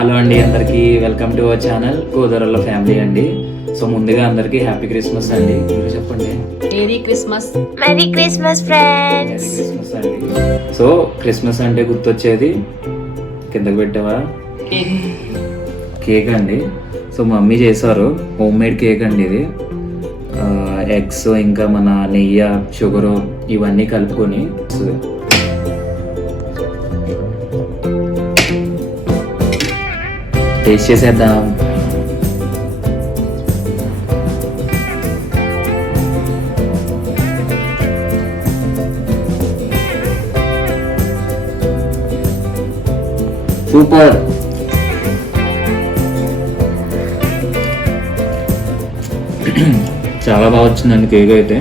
Hello అండి, అందరికీ welcome to our channel Kodaralla family అండి. సో ముందుగా అందరికీ హ్యాపీ క్రిస్మస్ అండి. మీరు చెప్పండి. Merry Christmas. Merry Christmas friends. Christmas అండి. సో క్రిస్మస్ అంటే గుర్తొచ్చేది కిందకి పెట్టావా కేక్ అండి. సో మమ్మీ చేశారు హోమ్ మేడ్ కేక్ అండి. ఇది ఎగ్స్ ఇంకా మన నెయ్యి, షుగరు ఇవన్నీ కలుపుకొని టేస్ట్ చేసేద్దాం. సూపర్. చాలా బాగా వచ్చిందండి కేక్ అయితే.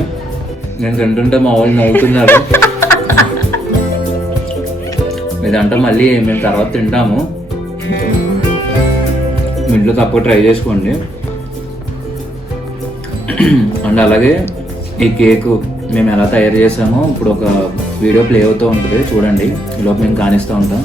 నేను తింటుంటే మా వాళ్ళు నవ్వుతున్నారు. ఇదంటే మళ్ళీ మేము తర్వాత తింటాము. ఇంట్లో తక్కువ ట్రై చేసుకోండి. అండ్ అలాగే ఈ కేకు మేము ఎలా తయారు చేసామో ఇప్పుడు ఒక వీడియో ప్లే అవుతూ ఉంటుంది, చూడండి. ఈలోపు మేము కానిస్తూ ఉంటాం.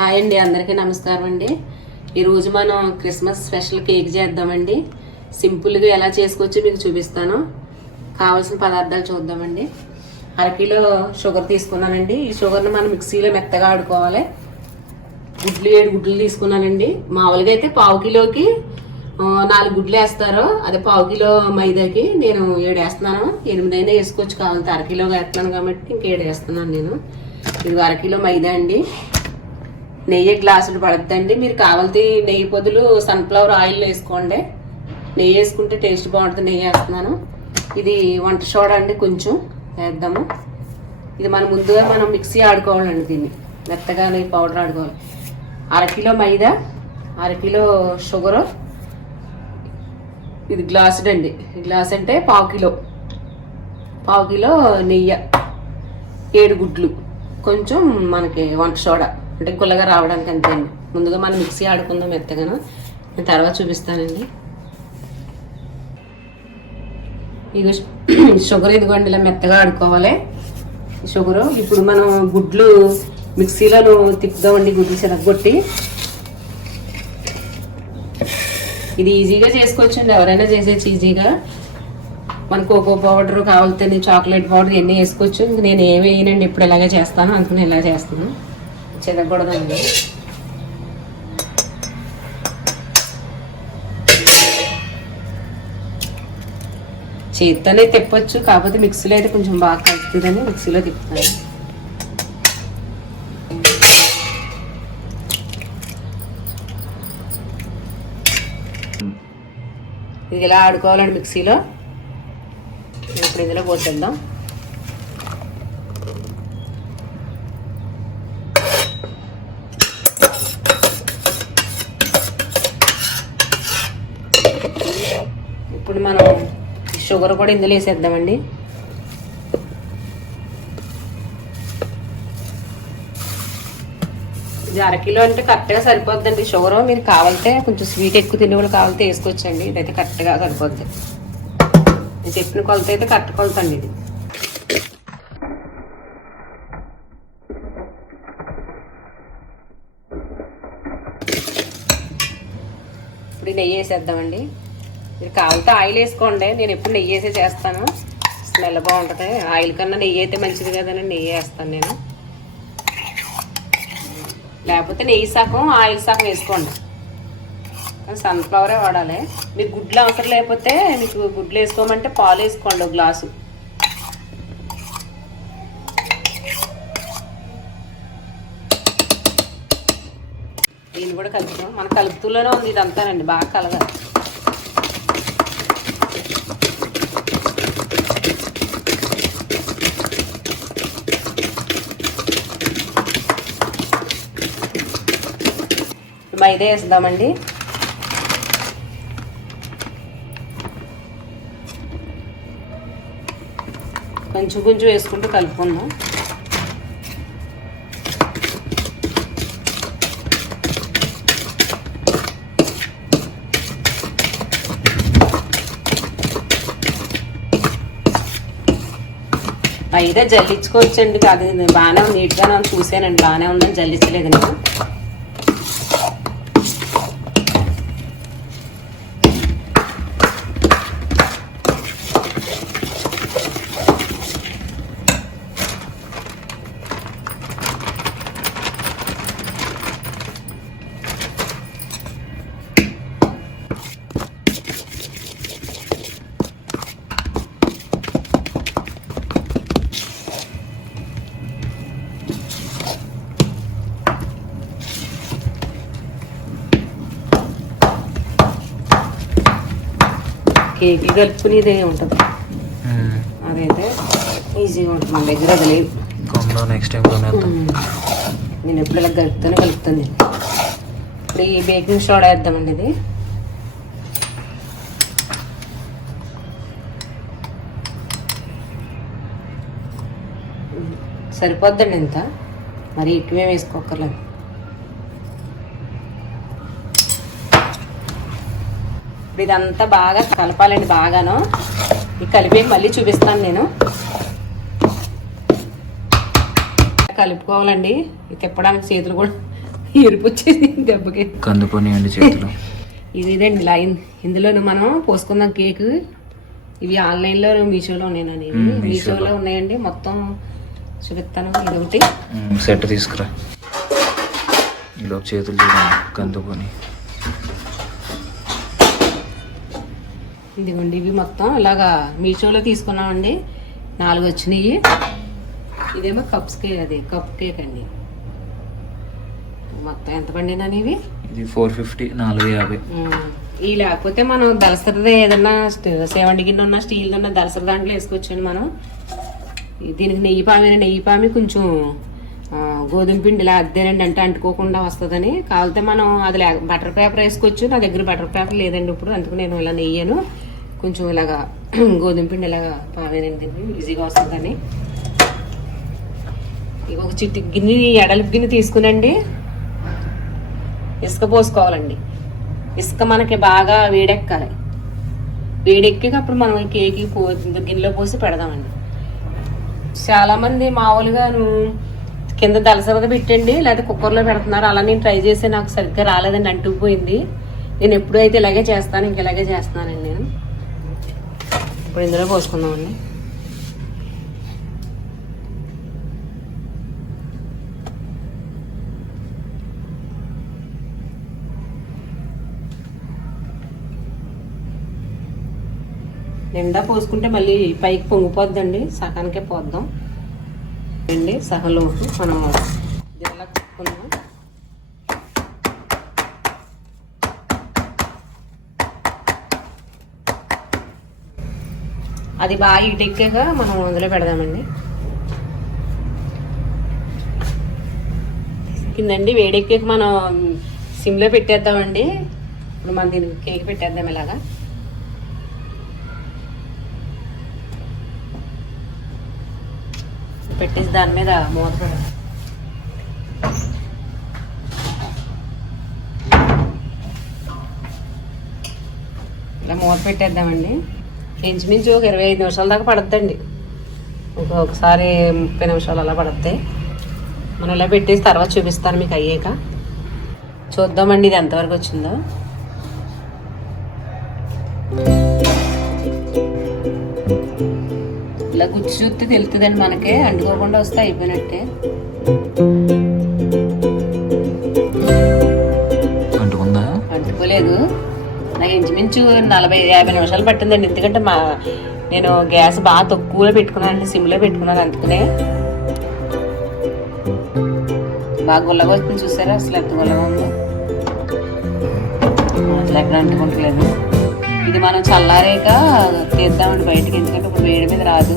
హాయ్ అండి, అందరికీ నమస్కారం అండి. ఈరోజు మనం క్రిస్మస్ స్పెషల్ కేక్ చేద్దామండి. సింపుల్గా ఎలా చేసుకోవచ్చో మీకు చూపిస్తాను. కావాల్సిన పదార్థాలు చూద్దామండి. 1 కిలో షుగర్ తీసుకున్నానండి. ఈ షుగర్ని మనం మిక్సీలో మెత్తగా ఆడుకోవాలి. 7 గుడ్లు తీసుకున్నానండి. మామూలుగా అయితే 1/2 కిలోకి 4 గుడ్లు వేస్తారు. అదే 1/2 కిలో మైదాకి నేను 7 వేస్తున్నాను. 8 అయినా వేసుకోవచ్చు, కావాలంటే 1/2 కిలో వేస్తున్నాను కాబట్టి ఇంక 7 వేస్తున్నాను నేను. ఇది 1/2 కిలో మైదా అండి. నెయ్యి గ్లాసులు పడుతుందండి. మీరు కావాలంటే నెయ్యి బదులు సన్ఫ్లవర్ ఆయిల్ వేసుకోండి. నెయ్యి వేసుకుంటే టేస్ట్ బాగుంటుంది. నెయ్యి వేస్తున్నాను. ఇది వంట సోడా అండి, కొంచెం వేద్దాము. ఇది ముందుగా మనం మిక్సీ ఆడుకోవాలండి. దీన్ని మెత్తగా నెయ్యి పౌడర్ ఆడుకోవాలి. 1/2 కిలో మైదా, 1/2 కిలో షుగరు, ఇది గ్లాసుడు అండి. ఈ గ్లాస్ అంటే 1/2 కిలో నెయ్యి, 7 గుడ్లు, కొంచెం మనకి వంట సోడా అంటే గుల్లగా రావడానికి అంతే అండి. ముందుగా మనం మిక్సీ ఆడుకుందాం మెత్తగాను, నేను తర్వాత చూపిస్తానండి. ఇది షుగర్ ఇదిగోండి, ఇలా మెత్తగా ఆడుకోవాలి షుగరు. ఇప్పుడు మనం గుడ్లు మిక్సీలో తిప్పుదామండి, గుడ్లు చెరగొట్టి. ఇది ఈజీగా చేసుకోవచ్చండి, ఎవరైనా చేసేది ఈజీగా. మన కోకో పౌడర్ కావాలితే చాక్లెట్ పౌడర్ ఇవన్నీ వేసుకోవచ్చు. ఇంక నేను ఏమి వేయనండి, ఇప్పుడు ఇలాగే చేస్తాను అనుకుని ఇలా చేస్తాను. చెరగకూడదండి. చేత్తోనే తిప్పొచ్చు, కాకపోతే మిక్సీలో అయితే కొంచెం బాగా కలుపుతుందని మిక్సీలో తిప్పుతాను. ఇది ఇలా ఆడుకోవాలండి మిక్సీలో. ఇప్పుడు ఇందులో పోసేద్దాం. ఇప్పుడు మనం షుగర్ కూడా ఇందులో వేసేద్దామండి. ఇది 1/2 కిలో అంటే కరెక్ట్గా సరిపోద్దండి షుగర్. మీరు కావాలంటే కొంచెం స్వీట్ ఎక్కువ తినే వాళ్ళు కావాలంటే వేసుకోవచ్చండి. ఇదైతే కరెక్ట్గా సరిపోద్ది. నేను చెప్పిన కొలత అయితే కరెక్ట్ కొలత అండి ఇది. ఇప్పుడు నెయ్యి వేసేద్దామండి. మీరు కావాలంటే ఆయిల్ వేసుకోండి. నేను ఎప్పుడు నెయ్యి వేసే చేస్తాను, స్మెల్ బాగుంటుంది. ఆయిల్ కన్నా నెయ్యి అయితే మంచిది కదండి, నెయ్యి వేస్తాను నేను. లేకపోతే నెయ్యి సగం ఆయిల్ సగం వేసుకోండి, కానీ సన్ఫ్లవరే వాడాలి. మీకు గుడ్లు అవసరం లేకపోతే మీకు గుడ్లు వేసుకోమంటే పాలు వేసుకోండి 1 గ్లాసు. దీన్ని కూడా కలుపుతాం. మన కలుపుతూలోనే ఉంది ఇదంతానండి, బాగా కలగాలి. మైదా వేద్దామండి. కొంచెం కొంచెం వేసుకుంటూ కలుపుకుందాం. అయితే జల్లించుకోవచ్చండి. అది బాగానే నీట్గానే చూసానండి, బాగానే ఉందని జల్లించలేదు నేను. కేక్ కలుపుకునేదే ఉంటుంది, అదైతే ఈజీగా ఉంటుంది. మన దగ్గర అది లేదు. నెక్స్ట్ టైం నేను ఎప్పుడు ఇలా కలుపుతాను. ఇప్పుడు ఈ బేకింగ్ సోడా వేద్దామండి. ఇది సరిపోద్దండి, ఇంత మరి ఎక్కువే వేసుకోకర్లేదు. ఇప్పుడు ఇదంతా బాగా కలపాలండి. బాగాను ఈ కలిపి మళ్ళీ చూపిస్తాను నేను. కలుపుకోవాలండి. ఇది తిప్పడానికి చేతులు కూడా ఎరుపు వచ్చేసి దెబ్బకి కందుపోనియండి చేతులు. ఇదండి ఇలా ఇందులో మనం పోసుకుందాం కేక్. ఇవి ఆన్లైన్లో మీషోలో ఉన్నాయండి. మీషోలో ఉన్నాయండి. మొత్తం చూపిస్తాను. ఇది ఒకటి సెట్ తీసుకురా. ఇలా చేతులు చూడండి కందుకొని. ఇదిగోండి ఇవి మొత్తం ఇలాగా మీషోలో తీసుకున్నామండి. 4 వచ్చినాయి. ఇదేమో కప్ కేక్ అండి. మొత్తం ఎంత పండినని ఇవి? ఇది 450, 450. ఈ లేకపోతే మనం దలసరిది ఏదన్నా సేవండి గిన్నె ఉన్న స్టీల్ ఉన్న దలసరి దాంట్లో వేసుకోవచ్చండి మనం. దీనికి నెయ్యి పామి కొంచెం గోధుమ పిండి ఇలా అద్దేనండి, అంటే అంటుకోకుండా వస్తుందని. కావాలితే మనం అది బటర్ పేపర్ వేసుకోవచ్చు. నా దగ్గర బటర్ పేపర్ లేదండి ఇప్పుడు, అందుకు నేను ఇలా నెయ్యను కొంచెం ఇలాగా గోధుమ పిండి ఇలాగా పావేనండి, ఈజీగా వస్తుందని. ఇక ఒక చిట్టి గిన్నె, ఎడలిపి గిన్నె తీసుకునండి ఇసుక పోసుకోవాలండి. ఇసుక మనకి బాగా వేడెక్కాలి. వేడెక్కి అప్పుడు మనం ఈ కేక్ గిన్నెలో పోసి పెడదామండి. చాలామంది మామూలుగా కింద దలసరగా పెట్టండి లేదా కుక్కర్లో పెడుతున్నారు. అలా నేను ట్రై చేసి నాకు సరిగ్గా రాలేదండి, అంటుకుపోయింది. నేను ఎప్పుడైతే ఇలాగే చేస్తాను, ఇంక ఇలాగే చేస్తున్నానండి నేను. ఇప్పుడు ఇందులో పోసుకుందామండి. నిండా పోసుకుంటే మళ్ళీ పైకి పొంగిపోద్దండి. సగానికే పోద్దాం అండి. సగంలోకి మనం ఇలా కలుపుకుందాం. అది బాగా ఇటెక్కాక మనం అందులో పెడదామండి. కిందండి వేడెక్కాక మనం సిమ్లో పెట్టేద్దామండి. ఇప్పుడు మనం దీనికి కేక్ పెట్టేద్దాం ఇలాగా. పెట్టేసి దాని మీద మూత పెడదాం. ఇలా మూత పెట్టేద్దామండి. ఇంచుమించు ఒక 25 నిమిషాల దాకా పడుతుందండి. ఒకసారి 30 నిమిషాలు అలా పడుతాయి. మనం ఇలా పెట్టేసి తర్వాత చూపిస్తాను మీకు అయ్యాక. చూద్దామండి ఇది ఎంతవరకు వచ్చిందో. ఇలా గుచ్చి చూస్తే తెలుస్తుందండి మనకి. అంటుకోకుండా వస్తే అయిపోయినట్టే. అంటుకుందా? అంటుకోలేదు. నాకు ఇంచుమించు 40-50 నిమిషాలు పట్టిందండి. ఎందుకంటే నేను గ్యాస్ బాగా తక్కువలో పెట్టుకున్నాను, సిమ్లో పెట్టుకున్నాను. అందుకనే బాగా గుల్లగా వస్తుంది. చూసారా అసలు ఎంత గుల్లగా ఉందో, అసలు ఎక్కడ అంటుకుంటలేదు. ఇది మనం చల్లారాక తీద్దామండి బయటకి, ఎందుకంటే ఇప్పుడు వేడి మీద రాదు.